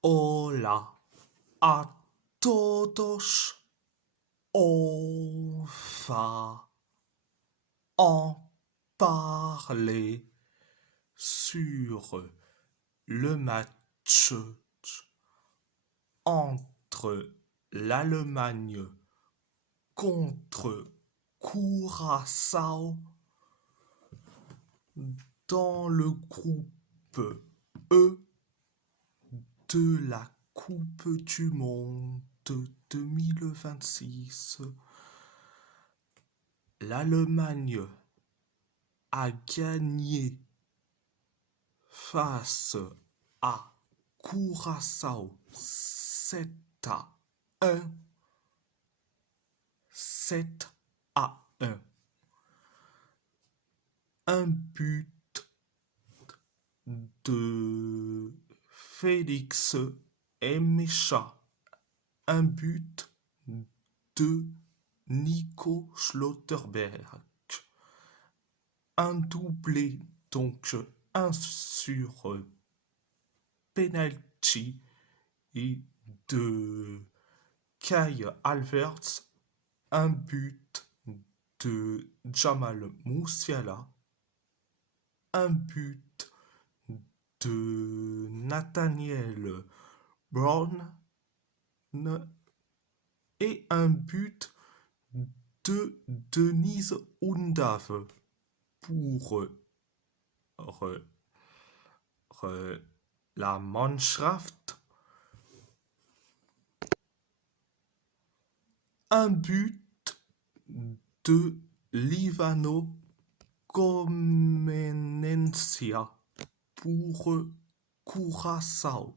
Hola a todos. On va en parler sur le match entre l'Allemagne contre Curaçao dans le groupe E de la Coupe du Monde 2026. L'Allemagne a gagné face à Curaçao 7-1. 7-1. Un but de Félix Emecha. Un but de Nico Schlotterberg. Un doublé, donc un sur penalty et de Kai Havertz, un but de Jamal Musiala, un but de Nathaniel Brown et un but de Denise Undav pour la Mannschaft. Un but de Livano Comenencia pour Curaçao.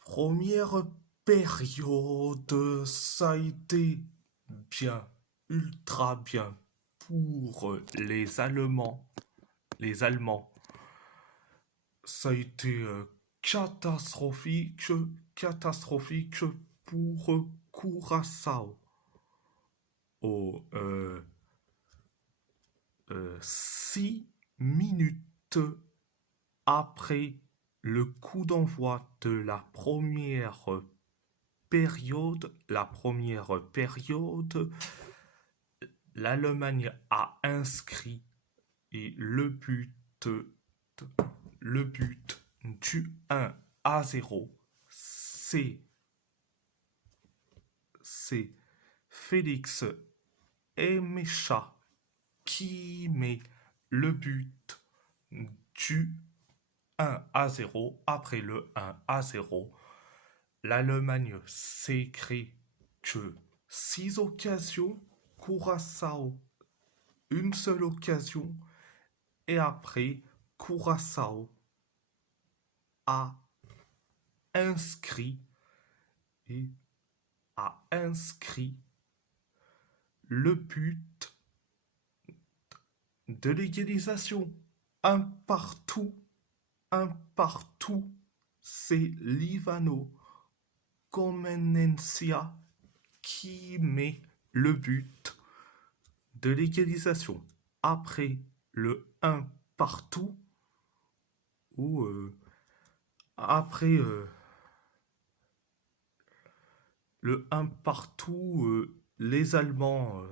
Première période, ça a été bien, ultra bien pour les Allemands. Ça a été catastrophique pour Curaçao. 6 minutes après le coup d'envoi de la première période, l'Allemagne a inscrit et le but du 1-0, c'est Félix Emecha qui met le but du 1-0. Après le 1-0, l'Allemagne s'est créé que 6 occasions, Curaçao une seule occasion, et après Curaçao a inscrit le but de l'égalisation. Un partout, c'est Livano Comenencia qui met le but de l'égalisation. Après le 1 partout, ou après le 1 partout, les Allemands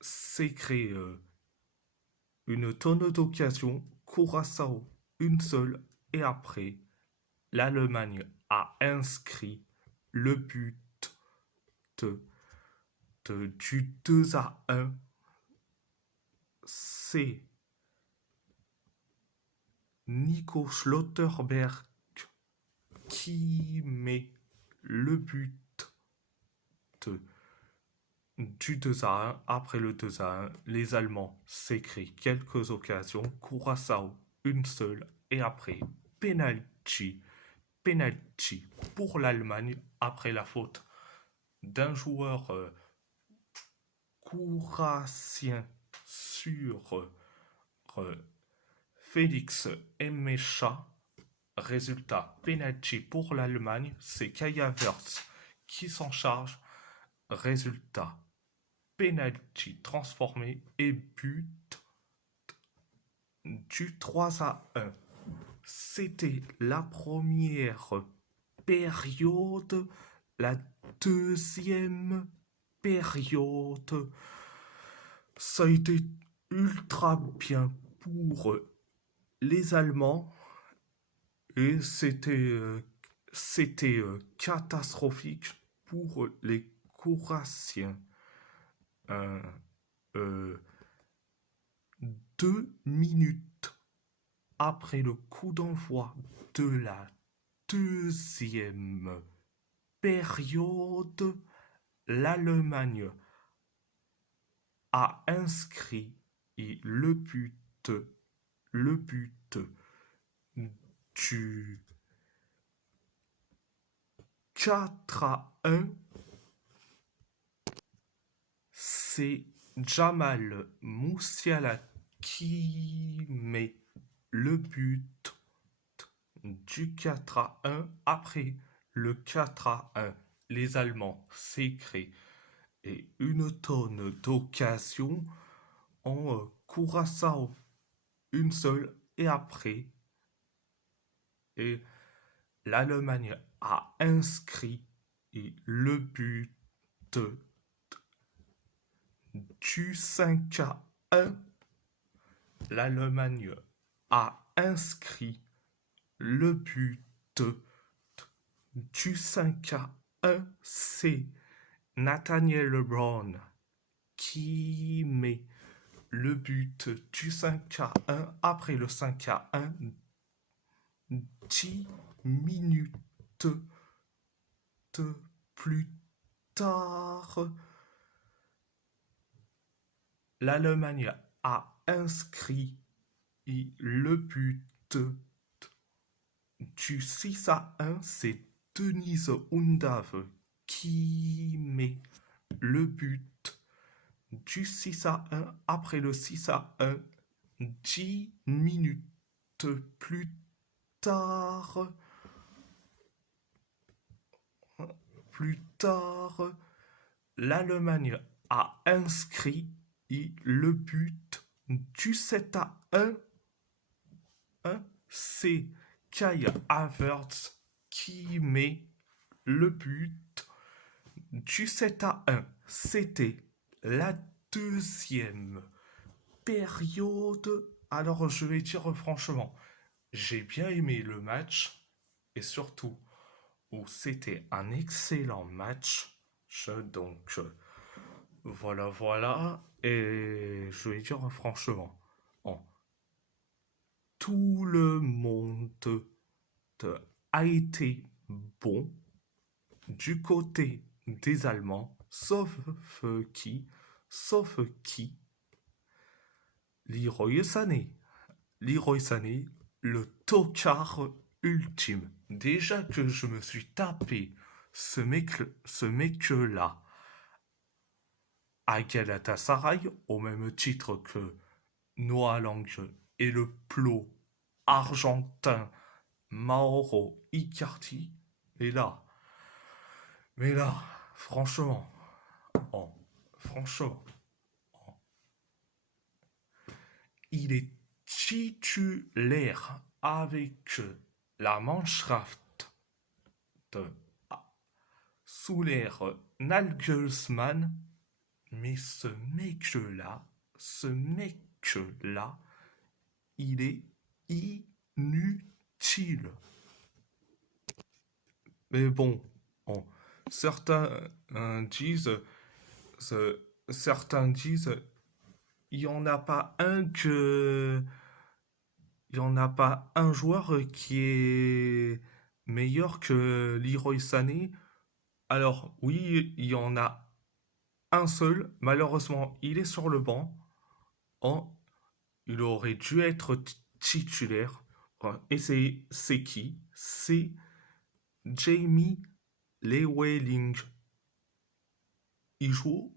s'est créé une tonne d'occasions, Curaçao une seule, et après l'Allemagne a inscrit le but du 2-1. C'est Nico Schlotterberg qui met le but du 2-1. Après le 2-1, les Allemands s'est créé quelques occasions, Curaçao une seule, et après penalty pour l'Allemagne après la faute d'un joueur courassien sur Félix Emecha. Résultat, penalty pour l'Allemagne, c'est Kai Havertz qui s'en charge. Résultat, penalty transformé et but du 3-1. C'était la première période. La deuxième période, ça a été ultra bien pour les Allemands et c'était catastrophique pour les Croatiens. Euh, euh, 2 minutes après le coup d'envoi de la deuxième période, l'Allemagne a inscrit le but du 4-1. C'est Jamal Musiala qui met le but du 4-1. Après le 4-1, les Allemands s'écrient et une tonne d'occasions en Curaçao, une seule, et après, et l'Allemagne a inscrit le but du 5-1. L'Allemagne a inscrit le but du 5-1. C'est Nathaniel Brown qui met le but du 5-1 après le 5-1. 10 minutes plus tard, l'Allemagne a inscrit le but du 6-1. C'est Denise Undav qui met le but du 6-1 après le 6-1. 10 minutes plus tard, l'Allemagne a inscrit le but du 7-1. C'est Kai Havertz qui met le but du 7-1. C'était la deuxième période. Alors je vais dire franchement, j'ai bien aimé le match et surtout où c'était un excellent match. Donc voilà. Et je vais dire franchement, tout le monde a été bon du côté des Allemands, sauf qui Leroy Sané. Leroy Sané, le tocard ultime. Déjà que je me suis tapé ce mec-là à Galatasaray, au même titre que Noah Lang et le plot argentin Mauro Icardi. Mais là, franchement, franchement, il est titulaire avec la Mannschaft de sous l'ère Nagelsmann, mais ce mec-là, il est inutile. Mais bon, certains disent, il n'y en a pas un joueur qui est meilleur que Leroy Sané. Alors oui, il y en a un seul. Malheureusement, il est sur le banc. Il aurait dû être titulaire. Et c'est qui? C'est Jamie Lewelling. Il joue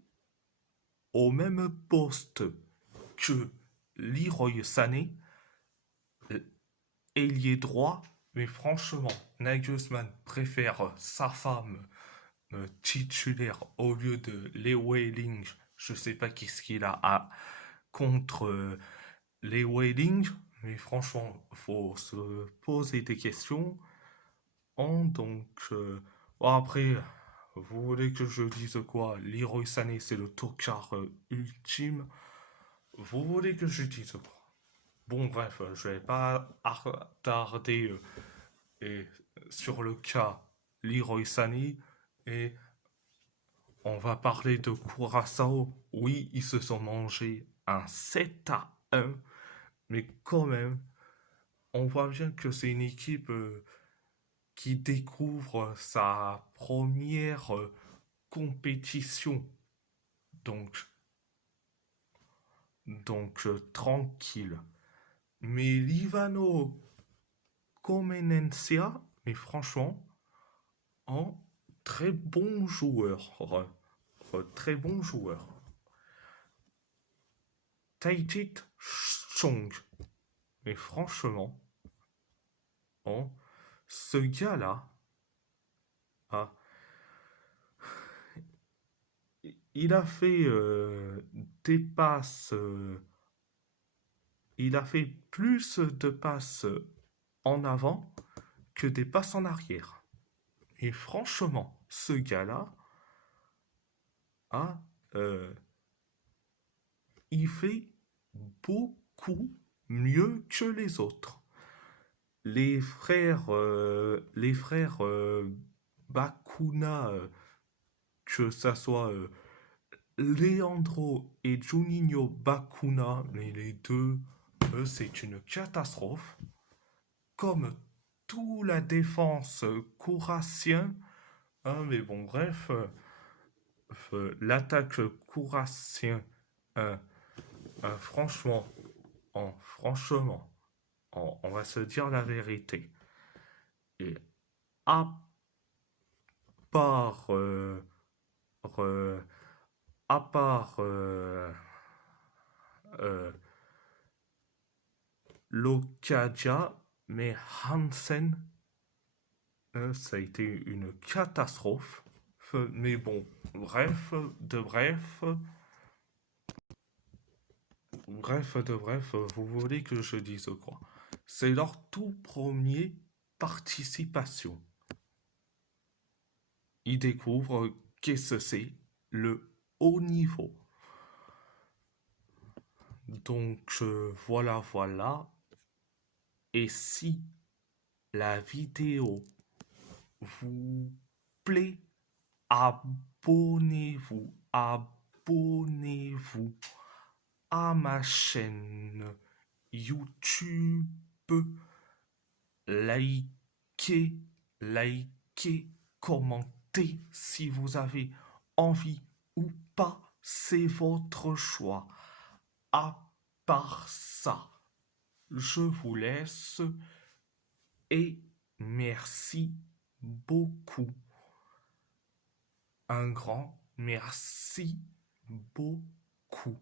au même poste que Leroy Sané, ailier droit, mais franchement, Nagelsmann préfère sa femme titulaire au lieu de Lewelling. Je sais pas qu'est-ce qu'il a contre Lewelling, Mais franchement, faut se poser des questions. Donc, bon, après, vous voulez que je dise quoi? Leroy Sané, c'est le tocard ultime. Vous voulez que je dise quoi? Bon, bref, je vais pas tarder et, sur le cas Leroy Sané et on va parler de Curaçao. Oui, ils se sont mangés un 7-1, mais quand même, on voit bien que c'est une équipe qui découvre sa première compétition. Donc, tranquille. Mais Livano Comenencia, mais franchement, un très bon joueur. Très bon joueur. Taijit Chong, mais franchement, hein, ce gars-là, ah, il a fait des passes, il a fait plus de passes en avant que des passes en arrière. Et franchement, ce gars-là, ah, euh, il fait beaucoup mieux que les autres. Les frères Bakuna, que ça soit Leandro et Juninho Bakuna, mais les deux, c'est une catastrophe. Comme tout la défense courassien, hein, mais bon, bref, l'attaque courassien, hein, franchement, franchement, on va se dire la vérité. Et à part, à part euh, Locadia, mais Hansen, ça a été une catastrophe. Mais bon, bref, vous voulez que je dise quoi? C'est leur tout premier participation. Ils découvrent qu'est-ce que c'est le haut niveau. Donc voilà. Et si la vidéo vous plaît, abonnez-vous à ma chaîne YouTube. Likez, commentez si vous avez envie ou pas, c'est votre choix. À part ça, je vous laisse et merci beaucoup. Un grand merci beaucoup.